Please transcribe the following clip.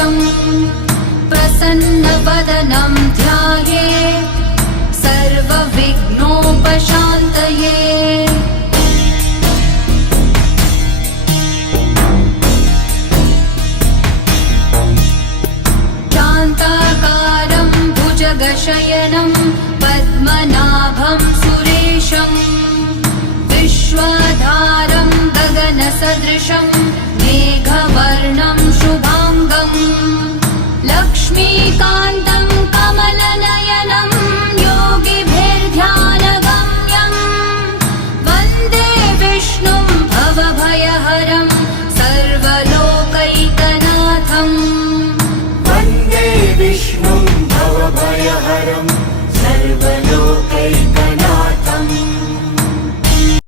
सुरेशम् प्रसन्नवदनं ध्यायेत् सर्वविघ्नोपशान्तये। शान्ताकारं भुजगशयनं पद्मनाभं सुरेशम् विश्वाधारं गगनसदृशं मेघवर्णं शुभाङ्गम् लक्ष्मीकान्तं कमलनयनं योगिभिर्ध्यानगम्यं वन्दे विष्णुं भवभयहरं सर्वलोकैकनाथम्। वन्दे विष्णुं भवभयहरं सर्वलोकैकनाथम्।